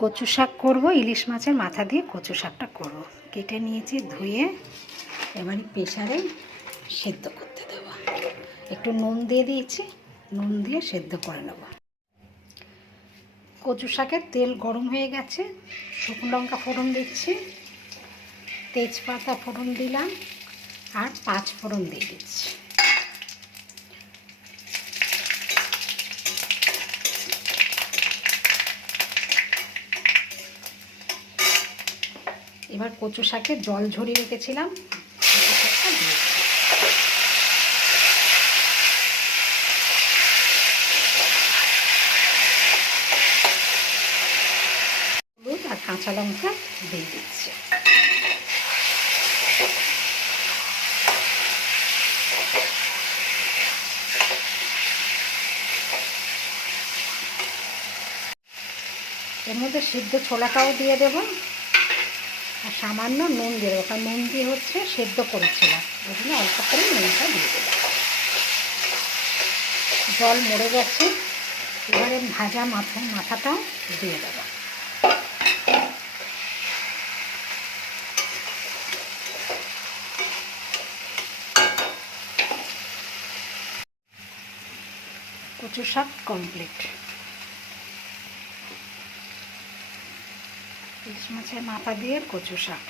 কচু শাক করবো, ইলিশ মাছের মাথা দিয়ে কচু শাকটা করবো। কেটে নিয়েছি, ধুয়ে এবারে প্রেসারে সেদ্ধ করতে দেবো। একটু নুন দিয়ে দিয়েছি, নুন দিয়ে সেদ্ধ করে নেব। কচু শাকের তেল গরম হয়ে গেছে, শুকনো লঙ্কা ফোড়ন দিচ্ছি, তেজপাতা ফোড়ন দিলাম, আর 5 ফোড়ন দিয়ে দিচ্ছি। এবার কচু শাকে জল ঝরিয়ে রেখেছিলাম, কচু শাকটা দিয়ে হলুদ আর কাঁচা লঙ্কা দিয়ে দিচ্ছি। এর মধ্যে সিদ্ধ ছোলাটাও দিয়ে দেবো, আর সামান্য নুন দিয়ে দেবো, কারণ নুন দিয়ে হচ্ছে সেদ্ধ করেছিলাম, ওই জন্য অল্প করে নুনটা দিয়ে দেবো। জল মরে গেছে, এবারে ভাজা মাথাটাও দিয়ে দেবো। কচু শাক কমপ্লিট। ইলিশ মাছের মাথা দিয়ে কচু শাক।